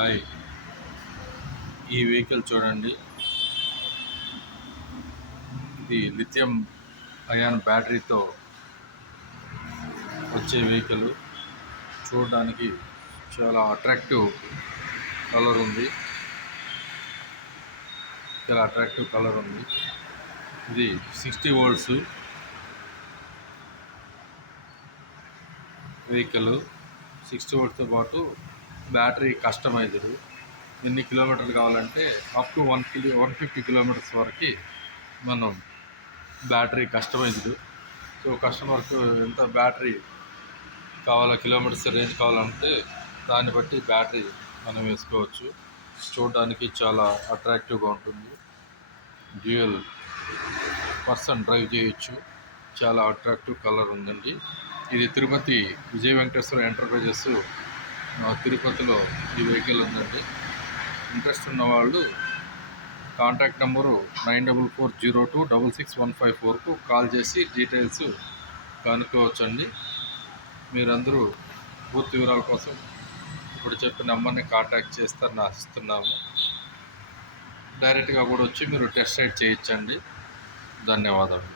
Hi, ఈ vehicle చూడండి. ఇది లిథియం అయాన్ బ్యాటరీతో వచ్చే వెహికల్. చూడడానికి చాలా అట్రాక్టివ్ కలర్ ఉంది. ఇది 60 వోల్ట్స్ వెహికల్. 60 వోల్ట్స్తో పాటు బ్యాటరీ కస్టమైజ్డ్. ఎన్ని కిలోమీటర్లు కావాలంటే అప్ టు 150 కిలోమీటర్స్ వరకు మనం బ్యాటరీ కస్టమైజ్డ్. సో కస్టమర్కు ఎంత బ్యాటరీ కావాలా, కిలోమీటర్స్ రేంజ్ కావాలంటే దాన్ని బట్టి బ్యాటరీ మనం వేసుకోవచ్చు. చూడడానికి చాలా అట్రాక్టివ్గా ఉంటుంది. డ్యూయల్ పర్సన్ డ్రైవ్ చేయొచ్చు. చాలా అట్రాక్టివ్ కలర్ ఉందండి. ఇది తిరుపతి విజయ వెంకటేశ్వర ఎంటర్ప్రైజెస్ తిరుపతిలో ఈ వెహికల్ ఉందండి. ఇంట్రెస్ట్ ఉన్న వాళ్ళు కాంటాక్ట్ నెంబరు 9440266154కు కాల్ చేసి డీటెయిల్స్ కనుక్కోవచ్చండి. మీరందరూ పూర్తి వివరాల కోసం ఇప్పుడు చెప్పిన నెంబర్ని కాంటాక్ట్ చేస్తారని ఆశిస్తున్నాము. డైరెక్ట్గా కూడా వచ్చి మీరు టెస్ట్ రైడ్ చేయొచ్చండి. ధన్యవాదాలు.